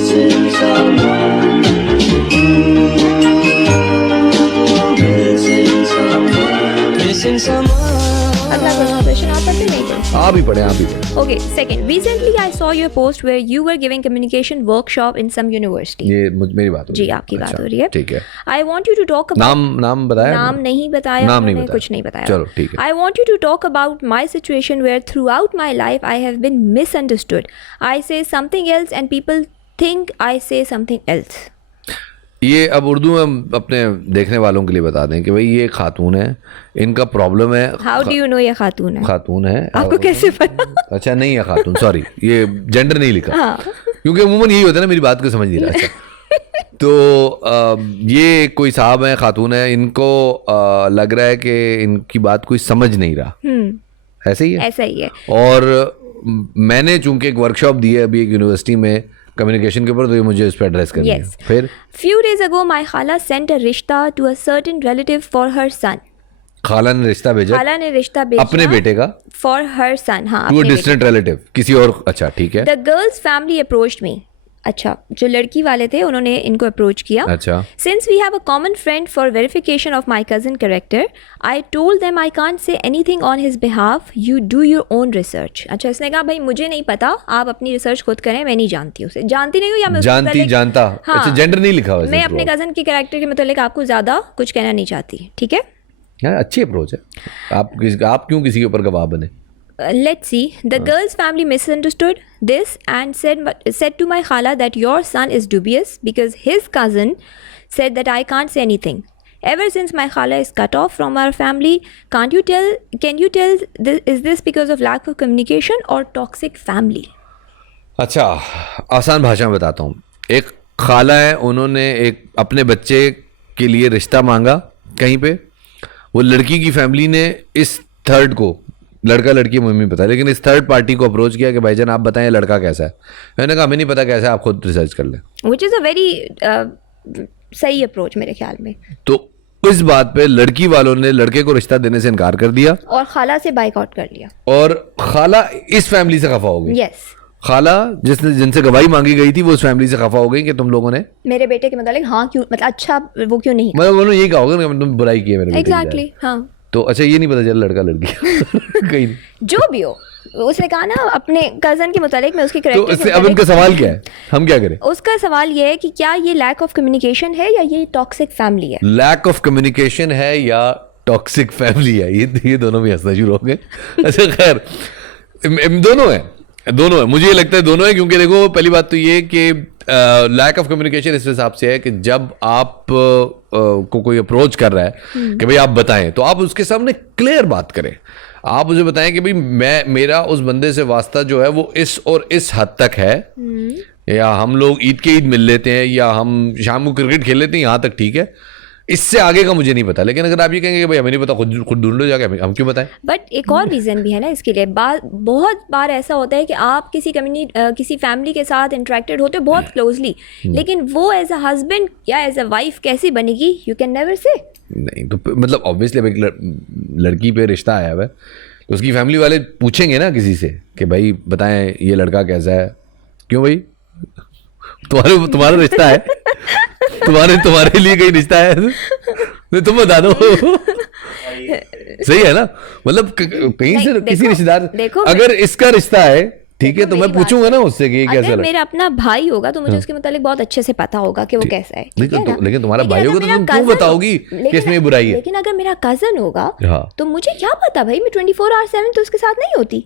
अगला क्वेश्चन आप पढ़ते नहीं थे? आप ही पढ़े, आप ही पढ़े। Okay, second. Recently, I saw your post where you were giving communication workshop in some university. ये मेरी बात हो रही जी, है। आपकी बात अच्छा, हो रही है। ठीक है। I want you to talk about. नाम बताया? नाम नहीं बताया, नाम नहीं उन्होंने बताया। कुछ नहीं बताया। चलो ठीक है। I want you to talk about my situation where throughout my life I have been misunderstood. I say something else and people think I say something else. ये अब उर्दू में हम अपने देखने वालों के लिए बता दें कि भाई ये खातून है, इनका प्रॉब्लम है। How do you know ये खातून है? खातून है। आपको कैसे पता? अच्छा नहीं है खातून, सॉरी, ये जेंडर नहीं लिखा। हाँ। क्योंकि अमूमन यही होता है ना, मेरी बात को समझ नहीं रहा। अच्छा तो ये कोई साहब है, खातून है, इनको लग रहा है कि इनकी बात कोई समझ नहीं रहा। ऐसे ही है? ऐसा ही है। और मैंने चूंकि एक वर्कशॉप दी है अभी एक यूनिवर्सिटी में कम्युनिकेशन के ऊपर, तो ये मुझे इस पर एड्रेस करनी है। फिर Few days ago, my khala sent a रिश्ता to a certain relative for her son. खाला ने रिश्ता भेजा? खाला ने रिश्ता भेजा अपने बेटे का? For her son, हाँ। टू अ डिस्टेंट रिलेटिव, किसी और। अच्छा ठीक है। The girl's family approached me. अच्छा, जो लड़की वाले थे उन्होंने इनको अप्रोच किया। अच्छा। Since we have a common friend for verification of my cousin character, I told them I can't say anything on his behalf. You do your own research. अच्छा, इसने कहा भाई मुझे नहीं पता, आप अपनी रिसर्च खुद करें, मैं नहीं जानती उसे। जानती नहीं हूँ या मैं जानता। हाँ, अच्छा, जेंडर नहीं लिखा हुआ है। मैं अपने कजन के कैरेक्टर के मतलब आपको ज्यादा कुछ कहना नहीं चाहती, ठीक है? यार अच्छी अप्रोच है। आप क्यों किसी के ऊपर गवाह बने? Let's see. The girl's family misunderstood this and said to my khala that your son is dubious because his cousin said that I can't say anything. Ever since my khala is cut off from our family, can you tell is this because of lack of communication or toxic family? अच्छा, आसान भाषा में बताता हूँ। एक खाला है, उन्होंने एक अपने बच्चे के लिए रिश्ता मांगा कहीं पे। वो लड़की की फैमिली ने इस थर्ड को, लड़का लड़की मम्मी पता है, लेकिन इस थर्ड पार्टी को अप्रोच किया कि भाईजान आप बताएं लड़का कैसा है। मैंने कहा हमें नहीं पता कैसा है, आप खुद रिसर्च कर लें। Which is a very सही अप्रोच मेरे ख्याल में। तो इस बात पे लड़की वालों ने लड़के को रिश्ता देने से इनकार कर दिया और खाला से बाइकआउट कर लिया। और खाला इस फैमिली से खफा हो गई। Yes. खाला जिनसे गवाही मांगी गई थी वो उस फैमिली से खफा हो गई कि तुम लोगों ने मेरे बेटे के मतलब हाँ क्यों, मतलब अच्छा वो क्यों नहीं, मतलब उन्होंने ये कहा होगा कि तुम बुराई की है मेरे बेटे की। Exactly, हाँ। तो अच्छा ये नहीं पता चला लड़का लड़की कहीं नहीं। जो भी हो, उसने कहा ना अपने कजन के मुतालिक मैं उसकी तो करेक्टर इससे अब इनका सवाल क्या है, हम क्या करें? उसका सवाल ये है कि क्या ये लैक ऑफ कम्युनिकेशन है या ये टॉक्सिक फैमिली है? लैक ऑफ कम्युनिकेशन है या टॉक्सिक फैमिली है, ये दोनों भी हंसना शुरू हो गए। अच्छा खैर, दोनों है, मुझे ये लगता है दोनों है। क्योंकि देखो पहली बात तो ये कि लैक ऑफ कम्युनिकेशन इस हिसाब से है कि जब आप को कोई अप्रोच कर रहा है कि भाई आप बताएं, तो आप उसके सामने क्लियर बात करें। आप मुझे बताएं कि भाई मेरा उस बंदे से वास्ता जो है वो इस और इस हद तक है, या हम लोग ईद के ईद मिल लेते हैं, या हम शाम को क्रिकेट खेल लेते हैं, यहाँ तक ठीक है, इससे आगे का मुझे नहीं पता। लेकिन अगर आप ये कहेंगे कि भाई हमें नहीं पता, खुद ढूंढ लो जाके, हम क्यों बताएं? बट एक और रीज़न भी है ना इसके लिए। बहुत बार ऐसा होता है कि आप किसी फैमिली के साथ इंटरेक्टेड होते हो बहुत क्लोजली, लेकिन वो एज अ हस्बैंड या एज अ वाइफ कैसी बनेगी, यू कैन नेवर से। नहीं तो मतलब ऑब्वियसली लड़की पे रिश्ता आया हुआ है, तो उसकी फैमिली वाले पूछेंगे ना किसी से कि भाई बताएं ये लड़का कैसा है। क्यों भाई, तुम्हारा रिश्ता है, तुम्हारे लिए कहीं रिश्ता है, नहीं तुम बता दो। सही है ना, मतलब कहीं से किसी रिश्तेदार, अगर इसका रिश्ता है ठीक है, तो मैं पूछूंगा ना उससे कि कैसा है। अगर मेरा अपना भाई होगा तो मुझे उसके मुतालिक बहुत अच्छे से पता होगा कि वो कैसा है। लेकिन तुम्हारा भाई होगा तो तुम क्यों बताओगी कि इसमें बुराई है? लेकिन अगर मेरा कजन होगा तो मुझे क्या पता भाई, मैं 24/7 तो उसके साथ नहीं होती।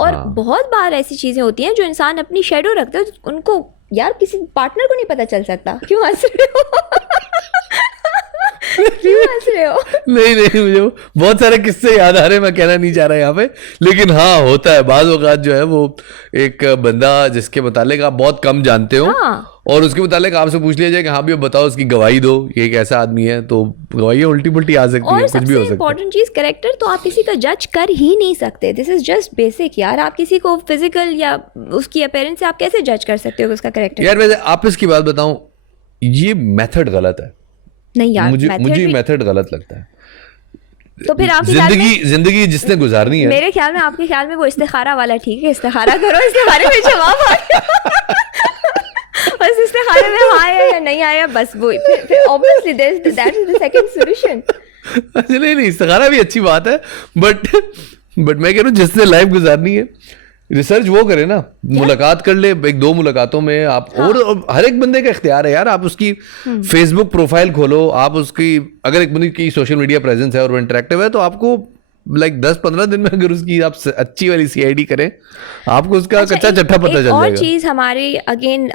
और बहुत बार ऐसी चीजें होती हैं जो इंसान अपनी शेडो रखते हैं, उनको यार किसी पार्टनर को नहीं पता चल सकता। क्यों हंस रहे हो? क्यों हंस रहे हो? नहीं मुझे बहुत सारे किस्से याद आ रहे हैं, मैं कहना नहीं चाह रहा यहाँ पे, लेकिन हाँ होता है बाज़ औक़ात जो है वो एक बंदा जिसके मुतालिक आप बहुत कम जानते हो और उसके मुतालिक आपसे पूछ लिया जाए कि हाँ भी अब बताओ उसकी गवाही दो, ये एक ऐसा आदमी है, तो गवाही उल्टी पुल्टी आ सकती है, कुछ भी हो सकता है। इंपॉर्टेंट चीज कैरेक्टर, तो आप किसी का जज कर ही नहीं सकते। दिस इज जस्ट बेसिक यार। आप किसी को फिजिकल या उसकी अपीयरेंस से आप कैसे जज कर सकते हो उसका कैरेक्टर? यार वैसे आप इसकी बात बताऊं, ये मेथड गलत है। नहीं यार, मुझे मेथड गलत लगता है। तो फिर आप जिंदगी जिसने गुजारनी है, मेरे ख्याल में आपके ख्याल में वो इस्तिखारा वाला ठीक है, इस्तिखारा करो, इस्तिखारे में जवाब आ गया। बस है बस वो फिर obviously that is the second solution. अच्छा नहीं नहीं, इस्तिखारा भी अच्छी बात है, बट मैं कह रहा हूँ जिसने लाइफ गुजारनी है रिसर्च वो करे ना, मुलाकात कर ले, एक दो मुलाकातों में आप और हर एक बंदे का इख्तियार है यार, आप उसकी फेसबुक प्रोफाइल खोलो, आप उसकी अगर एक बंदे की सोशल मीडिया प्रेजेंस है और वो इंटरेक्टिव है तो आपको लाइक 10-15 दिन में अगर उसकी आप अच्छी वाली CID करें आपको उसका कच्चा चट्टा पता चल जाएगा। और चीज़ हमारी अगेन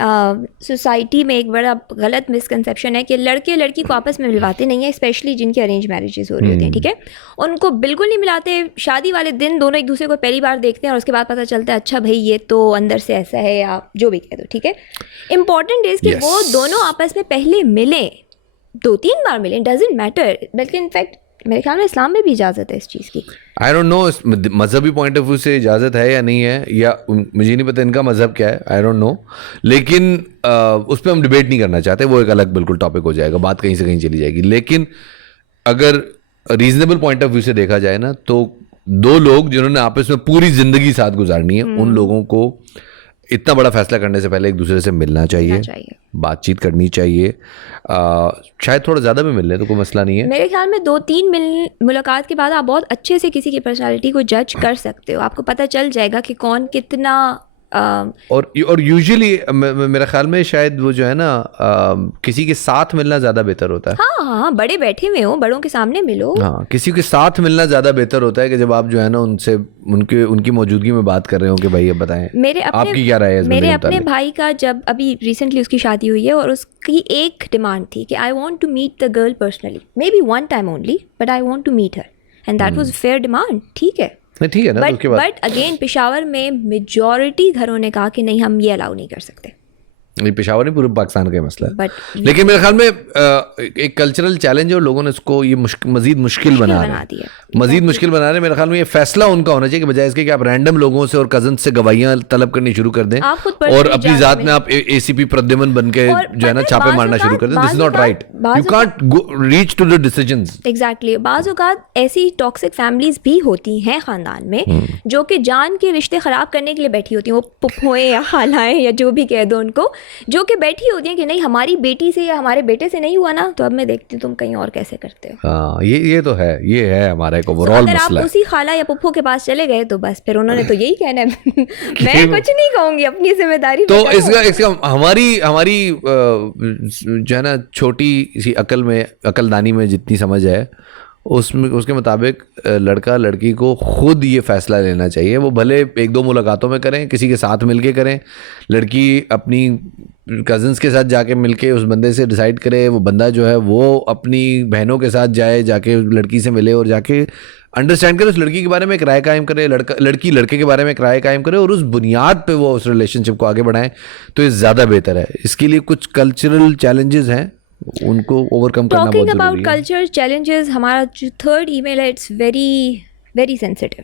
सोसाइटी में एक बड़ा गलत मिसकंसेप्शन है कि लड़के लड़की को आपस में मिलवाते नहीं है, स्पेशली जिनकी अरेंज मैरिजेस हो रही होती हैं, ठीक है, उनको बिल्कुल नहीं मिलाते। शादी वाले दिन दोनों एक दूसरे को पहली बार देखते हैं और उसके बाद पता चलता है अच्छा भाई ये तो अंदर से ऐसा है या जो भी कह दो, ठीक है। इम्पॉर्टेंट इज़ कि वो दोनों आपस में पहले मिलें, 2-3 बार मिलें, डजेंट मैटर, बल्कि इनफैक्ट मेरे ख्याल में इस्लाम में भी इजाज़त है इस चीज़ की। आई डोंट नो मजहबी पॉइंट ऑफ व्यू से इजाज़त है या नहीं है, या मुझे नहीं पता इनका मजहब क्या है, आई डोंट नो, लेकिन उस पर हम डिबेट नहीं करना चाहते, वो एक अलग बिल्कुल टॉपिक हो जाएगा, बात कहीं से कहीं चली जाएगी। लेकिन अगर रीजनेबल पॉइंट ऑफ व्यू से देखा जाए ना तो दो लोग जिन्होंने आपस में पूरी ज़िंदगी साथ गुजारनी है उन लोगों को इतना बड़ा फैसला करने से पहले एक दूसरे से मिलना चाहिए, बातचीत करनी चाहिए, शायद थोड़ा ज़्यादा भी मिल ले तो कोई मसला नहीं है। मेरे ख्याल में 2-3 मुलाकात के बाद आप बहुत अच्छे से किसी की पर्सनालिटी को जज कर सकते हो, आपको पता चल जाएगा कि कौन कितना और यूजुअली मेरा ख्याल में शायद वो जो है ना किसी के साथ मिलना ज़्यादा बेहतर होता है। हाँ, बड़े बैठे हुए हो, बड़ों के सामने मिलो। हाँ, किसी के साथ मिलना ज़्यादा बेहतर होता है कि जब आप जो है ना उनसे उनकी मौजूदगी में बात कर रहे हो कि भाई अब बताएं आपकी क्या राय है। मेरे अपने भाई का जब अभी रिसेंटली उसकी शादी हुई है और उसकी एक डिमांड थी कि I want to meet the girl personally, may be 1 time only, but I want to meet her, and that was fair demand, ठीक है। ठीक है ना, उसके बाद बट अगेन पेशावर में मेजॉरिटी घरों ने कहा कि नहीं हम ये अलाउ नहीं कर सकते। पेशावर नहीं, पूरे पाकिस्तान का मसला है। लेकिन मेरे ख्याल में एक कल्चरल चैलेंज है और लोगों ने इसको ये मजीद मुश्किल बना दिया, मजीद मुश्किल बना रहे हैं। मेरे ख्याल में ये फैसला उनका होना चाहिए कि बजाय इसके कि आप रैंडम लोगों से और कजन से गवाहियां तलब करनी शुरू कर दें और अपनी जात में आप ACP प्रद्युमन बन के जो है ना छापे मारना शुरू कर दें। This is not right, you can't reach to the decisions. Exactly, बाज़ औक़ात ऐसी टॉक्सिक फैमिलीज भी होती हैं खानदान में जो कि जान के रिश्ते खराब करने के लिए बैठी होती हैं, वो पुप्पोएं या खालाएं या जो भी कह दो उनको, जो कि बैठी होती हैं कि नहीं हमारी बेटी से या हमारे बेटे से नहीं हुआ ना तो अब मैं देखती हूँ तुम कहीं और कैसे करते हो। हाँ, ये तो है, ये है हमारा एक ओवरऑल मसला। अगर आप उसी खाला या पुप्पो के पास चले गए तो बस फिर उन्होंने तो यही कहना है मैं कुछ नहीं कहूँगी, अपनी जिम्मेदारी। तो इसका हमारी जो है ना छोटी सी अकलदानी में जितनी समझ है उसके मुताबिक लड़का लड़की को खुद ये फैसला लेना चाहिए। वो भले 1-2 मुलाकातों में करें, किसी के साथ मिलके करें, लड़की अपनी कज़न्स के साथ जाके मिलके उस बंदे से डिसाइड करे, वो बंदा जो है वो अपनी बहनों के साथ जाके लड़की से मिले और जाके अंडरस्टैंड करे, उस लड़की के बारे में एक राय कायम करे, लड़की लड़के के बारे में एक राय कायम करे और उस बुनियाद पे वो उस रिलेशनशिप को आगे बढ़ाएं तो ये ज़्यादा बेहतर है। इसके लिए कुछ कल्चरल चैलेंजेस हैं, उनको ओवरकम करना बहुत जरूरी है। टॉकिंग अबाउट कल्चर चैलेंजेस, हमारा जो 3rd ईमेल है इट्स वेरी वेरी सेंसिटिव।